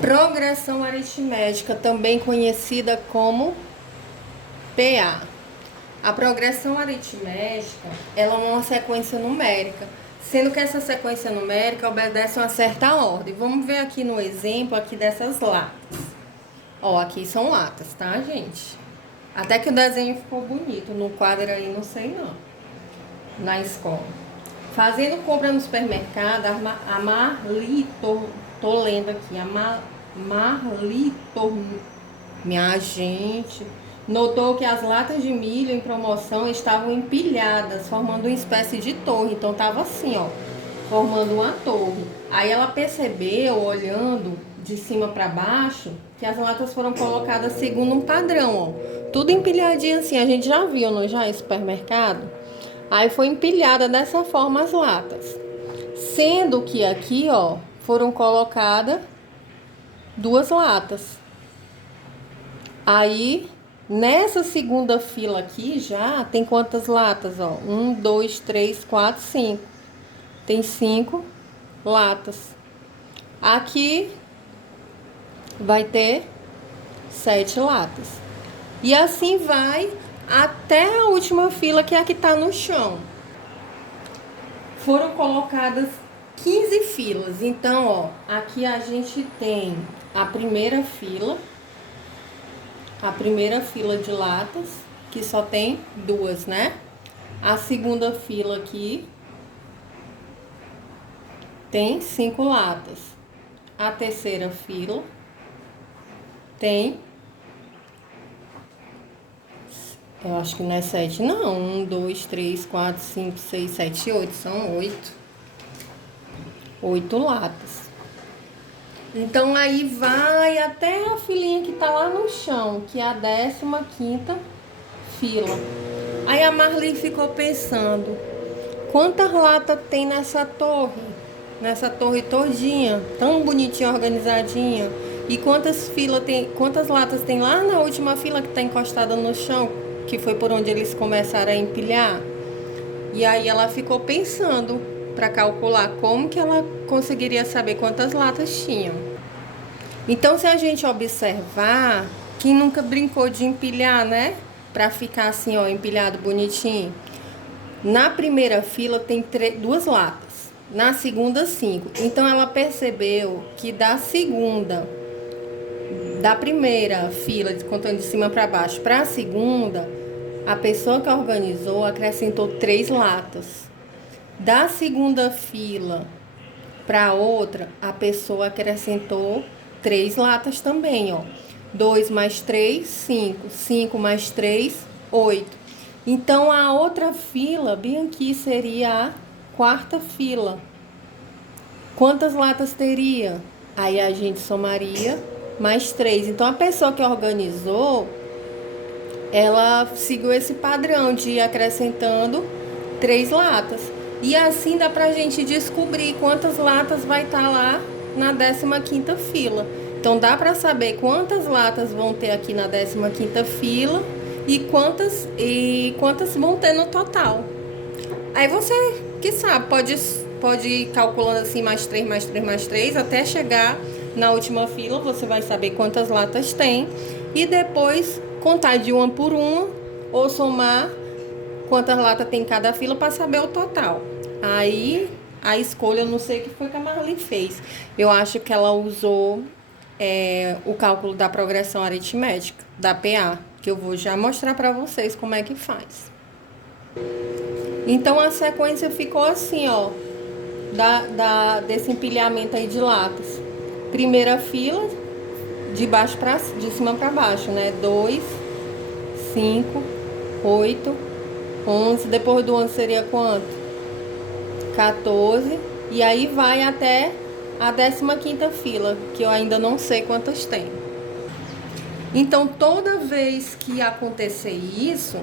Progressão aritmética, também conhecida como PA. A progressão aritmética, ela é uma sequência numérica, sendo que essa sequência numérica obedece a uma certa ordem. Vamos ver aqui no exemplo aqui dessas latas. Ó, aqui são latas, tá, gente? Até que o desenho ficou bonito. No quadro aí, não sei não. Na escola. Fazendo compra no supermercado, a Marli, tô lendo aqui, Marli, minha gente, notou que as latas de milho em promoção estavam empilhadas, formando uma espécie de torre. Então tava assim, ó, formando uma torre. Aí ela percebeu, olhando de cima para baixo, que as latas foram colocadas segundo um padrão, ó. Tudo empilhadinho assim, a gente já viu, não já, em supermercado? Aí foi empilhada dessa forma as latas. Sendo que aqui, ó, foram colocadas duas latas. Aí, nessa segunda fila aqui já tem quantas latas, ó? 1, 2, 3, 4, 5. Tem 5 latas. Aqui vai ter 7 latas. E assim vai até a última fila, que é a que tá no chão. Foram colocadas 15 filas. Então, ó, aqui a gente tem a primeira fila de latas, que só tem duas, né? A segunda fila aqui tem 5 latas. A terceira fila tem, eu acho que não é 7, não. 1, 2, 3, 4, 5, 6, 7, 8. São 8. 8 latas. Então aí vai até a filinha que tá lá no chão, que é a 15ª fila. Aí a Marli ficou pensando, quantas latas tem nessa torre? Nessa torre todinha, tão bonitinha, organizadinha. E quantas latas tem lá na última fila que tá encostada no chão, que foi por onde eles começaram a empilhar? E aí ela ficou pensando para calcular como que ela conseguiria saber quantas latas tinham. Então, se a gente observar, quem nunca brincou de empilhar, né? Para ficar assim, ó, empilhado bonitinho. Na primeira fila tem duas latas, na segunda 5. Então ela percebeu que da primeira fila, contando de cima para baixo, para a segunda, a pessoa que organizou acrescentou 3 latas. Da segunda fila para outra, a pessoa acrescentou 3 latas também, ó. 2 mais 3, 5. 5 mais 3, 8. Então, a outra fila, bem aqui, seria a quarta fila. Quantas latas teria? Aí a gente somaria mais 3. Então, a pessoa que organizou, ela seguiu esse padrão de ir acrescentando 3 latas. E assim dá pra gente descobrir quantas latas vai estar lá na 15ª fila. Então dá pra saber quantas latas vão ter aqui na 15ª fila e quantas vão ter no total. Aí você, que sabe, pode ir calculando assim mais 3, mais 3, mais 3, até chegar na última fila. Você vai saber quantas latas tem e depois contar de uma por uma ou somar quantas latas tem em cada fila para saber o total. Aí a escolha, eu não sei o que foi que a Marli fez. Eu acho que ela usou o cálculo da progressão aritmética, da PA, que eu vou já mostrar para vocês como é que faz. Então a sequência ficou assim, ó, desse empilhamento aí de latas. Primeira fila, de cima para baixo, né? 2, 5, 8, 11. Depois do 11 seria quanto? 14. E aí vai até a 15ª fila, que eu ainda não sei quantas tem. Então, toda vez que acontecer isso,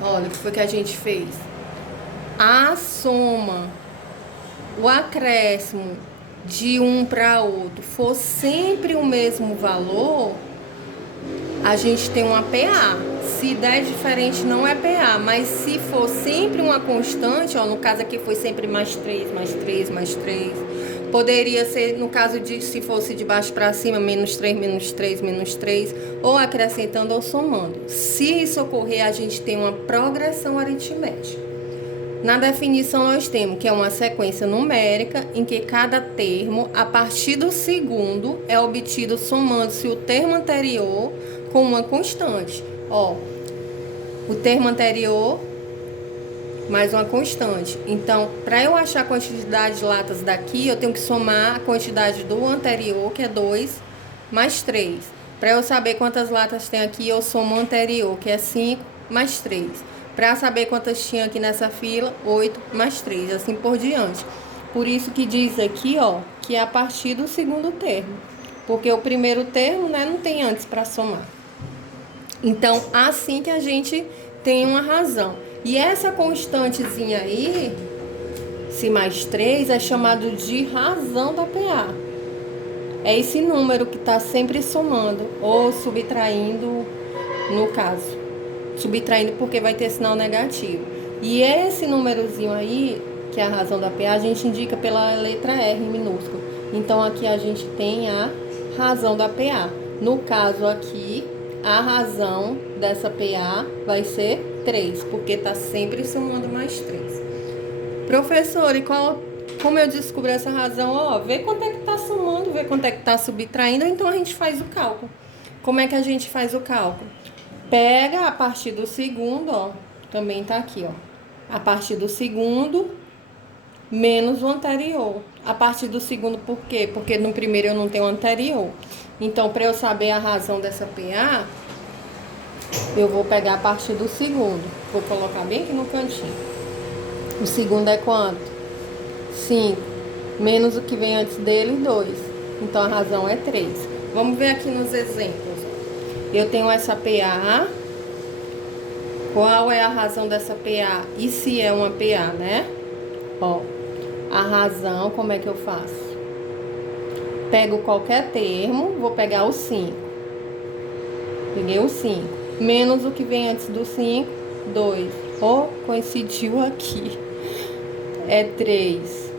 olha o que foi que a gente fez. A soma, o acréscimo de um para outro for sempre o mesmo valor, a gente tem uma PA. Se der diferente, não é PA, mas se for sempre uma constante, ó, no caso aqui foi sempre mais 3, mais 3, mais 3. Poderia ser, no caso de se fosse de baixo para cima, menos 3, menos 3, menos 3, ou acrescentando ou somando. Se isso ocorrer, a gente tem uma progressão aritmética. Na definição nós temos que é uma sequência numérica em que cada termo, a partir do segundo, é obtido somando-se o termo anterior com uma constante. Ó, o termo anterior mais uma constante. Então, para eu achar a quantidade de latas daqui, eu tenho que somar a quantidade do anterior, que é 2, mais 3. Para eu saber quantas latas tem aqui, eu somo o anterior, que é 5, mais 3. Para saber quantas tinha aqui nessa fila, 8 mais 3, assim por diante. Por isso que diz aqui, ó, que é a partir do segundo termo. Porque o primeiro termo, né, não tem antes para somar. Então, assim que a gente tem uma razão. E essa constantezinha aí, se mais 3, é chamado de razão da PA. É esse número que está sempre somando ou subtraindo, no caso. Subtraindo porque vai ter sinal negativo. E esse númerozinho aí, que é a razão da PA, a gente indica pela letra R minúscula. Então, aqui a gente tem a razão da PA. No caso aqui, a razão dessa PA vai ser 3, porque está sempre somando mais 3. Professor, e como eu descubro essa razão? Ó, vê quanto é que está somando, vê quanto é que está subtraindo, então a gente faz o cálculo. Como é que a gente faz o cálculo? Pega a partir do segundo, ó, também tá aqui, ó. A partir do segundo, menos o anterior. A partir do segundo, por quê? Porque no primeiro eu não tenho o anterior. Então, para eu saber a razão dessa PA, eu vou pegar a partir do segundo. Vou colocar bem aqui no cantinho. O segundo é quanto? 5. Menos o que vem antes dele, 2. Então, a razão é 3. Vamos ver aqui nos exemplos. Eu tenho essa PA. Qual é a razão dessa PA? E se é uma PA, né? Ó, a razão, como é que eu faço? Pego qualquer termo, vou pegar o 5. Peguei o 5. Menos o que vem antes do 5, 2. Ó, coincidiu aqui. É 3.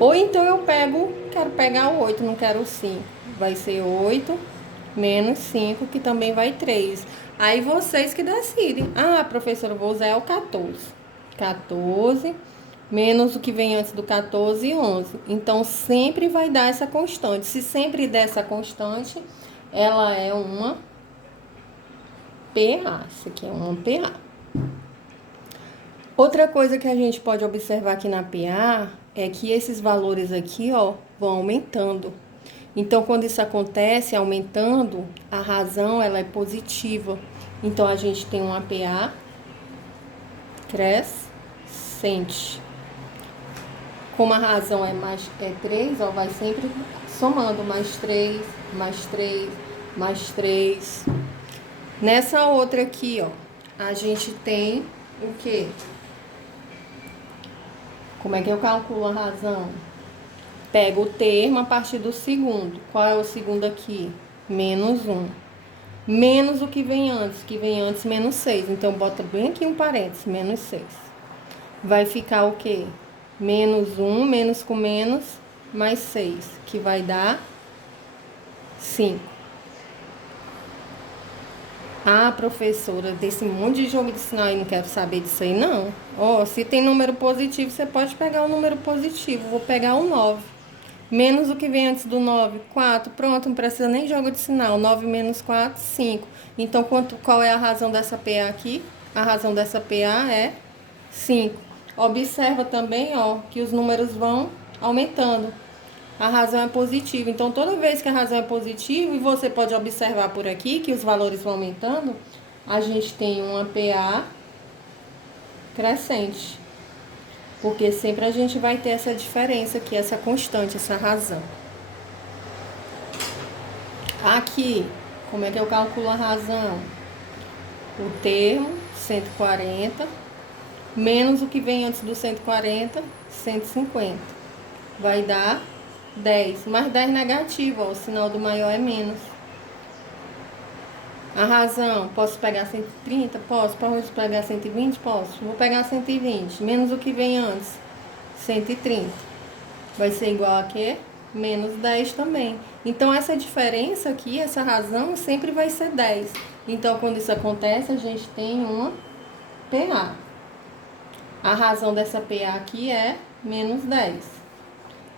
Ou então eu quero pegar o 8, não quero o 5. Vai ser 8 menos 5, que também vai 3. Aí vocês que decidem. Ah, professora, eu vou usar o 14. 14 menos o que vem antes do 14, 11. Então, sempre vai dar essa constante. Se sempre der essa constante, ela é uma PA. Isso aqui é uma PA. Outra coisa que a gente pode observar aqui na PA é que esses valores aqui, ó, vão aumentando. Então, quando isso acontece, aumentando, a razão, ela é positiva. Então, a gente tem uma PA crescente. Como a razão é 3, ó, vai sempre somando mais 3, mais 3, mais 3. Nessa outra aqui, ó, a gente tem o quê? Como é que eu calculo a razão? Pego o termo a partir do segundo. Qual é o segundo aqui? Menos 1. Menos o que vem antes, menos 6. Então, bota bem aqui um parênteses, menos 6. Vai ficar o quê? Menos 1, menos com menos, mais 6, que vai dar 5. Ah, professora, desse monte de jogo de sinal aí, não quero saber disso aí, não. Ó, se tem número positivo, você pode pegar o número positivo. Vou pegar o 9. Menos o que vem antes do 9, 4. Pronto, não precisa nem de jogo de sinal. 9 menos 4, 5. Então, qual é a razão dessa PA aqui? A razão dessa PA é 5. Observa também, ó, que os números vão aumentando. A razão é positiva. Então, toda vez que a razão é positiva, e você pode observar por aqui que os valores vão aumentando, a gente tem uma PA crescente. Porque sempre a gente vai ter essa diferença aqui, essa constante, essa razão. Aqui, como é que eu calculo a razão? O termo, 140, menos o que vem antes do 140, 150. Vai dar 10. Mais 10 negativo, ó, o sinal do maior é menos. A razão, posso pegar 130? Posso. Posso pegar 120? Posso. Vou pegar 120. Menos o que vem antes, 130. vai ser igual a quê? Menos 10 também. Então, essa diferença aqui, essa razão, sempre vai ser 10. Então, quando isso acontece, a gente tem uma PA. A razão dessa PA aqui é menos 10.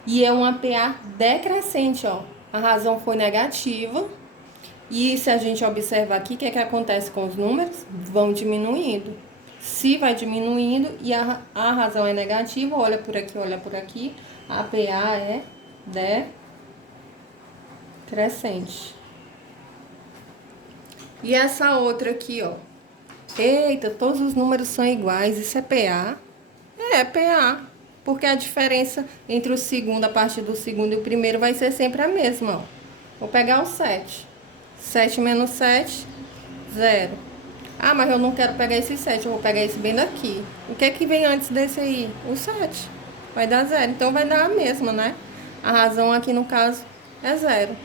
E é uma PA decrescente, ó. A razão foi negativa. E se a gente observar aqui, o que é que acontece com os números? Vão diminuindo. Se vai diminuindo e a razão é negativa, olha por aqui, a PA é decrescente. E essa outra aqui, ó. Eita, todos os números são iguais, isso é PA? É PA, porque a diferença entre o segundo, a partir do segundo e o primeiro vai ser sempre a mesma, ó. Vou pegar o 7. 7 menos 7, 0. Ah, mas eu não quero pegar esse 7, eu vou pegar esse bem daqui. O que é que vem antes desse aí? O 7. Vai dar 0, então vai dar a mesma, né? A razão aqui no caso é 0.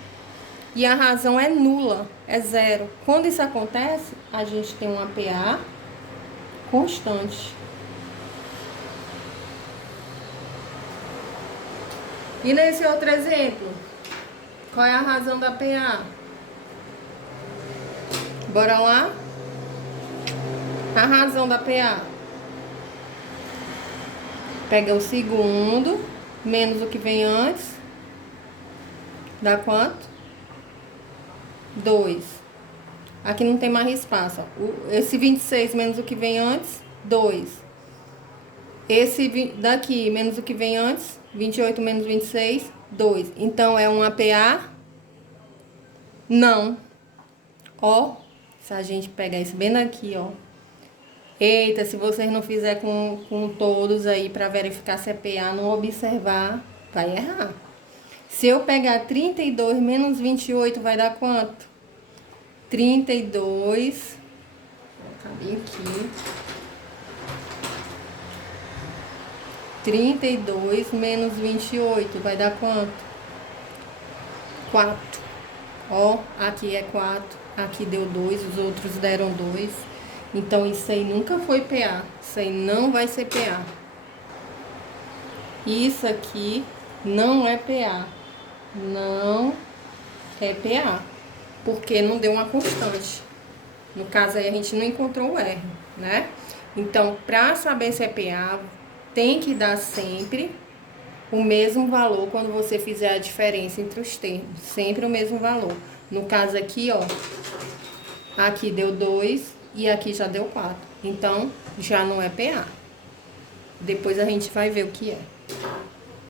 E a razão é nula, é 0. Quando isso acontece, a gente tem uma PA constante. E nesse outro exemplo, qual é a razão da PA? Bora lá? A razão da PA. Pega o segundo, menos o que vem antes. Dá quanto? 2. Aqui não tem mais espaço. Ó. Esse 26 menos o que vem antes, 2. Esse daqui menos o que vem antes, 28 menos 26, 2. Então, é uma PA? Não. Ó, se a gente pegar isso bem daqui, ó. Eita, se vocês não fizer com todos aí para verificar se é PA, não observar, vai errar. Se eu pegar 32 menos 28, vai dar quanto? 32. Vou colocar bem aqui. 32 menos 28, vai dar quanto? 4. Ó, aqui é 4, aqui deu 2, os outros deram 2. Então, isso aí nunca foi PA. Isso aí não vai ser PA. Isso aqui não é PA. Não é PA. Porque não deu uma constante. No caso aí, a gente não encontrou o R, né? Então, para saber se é PA, tem que dar sempre o mesmo valor quando você fizer a diferença entre os termos. Sempre o mesmo valor. No caso aqui, ó. Aqui deu 2 e aqui já deu 4. Então, já não é PA. Depois a gente vai ver o que é.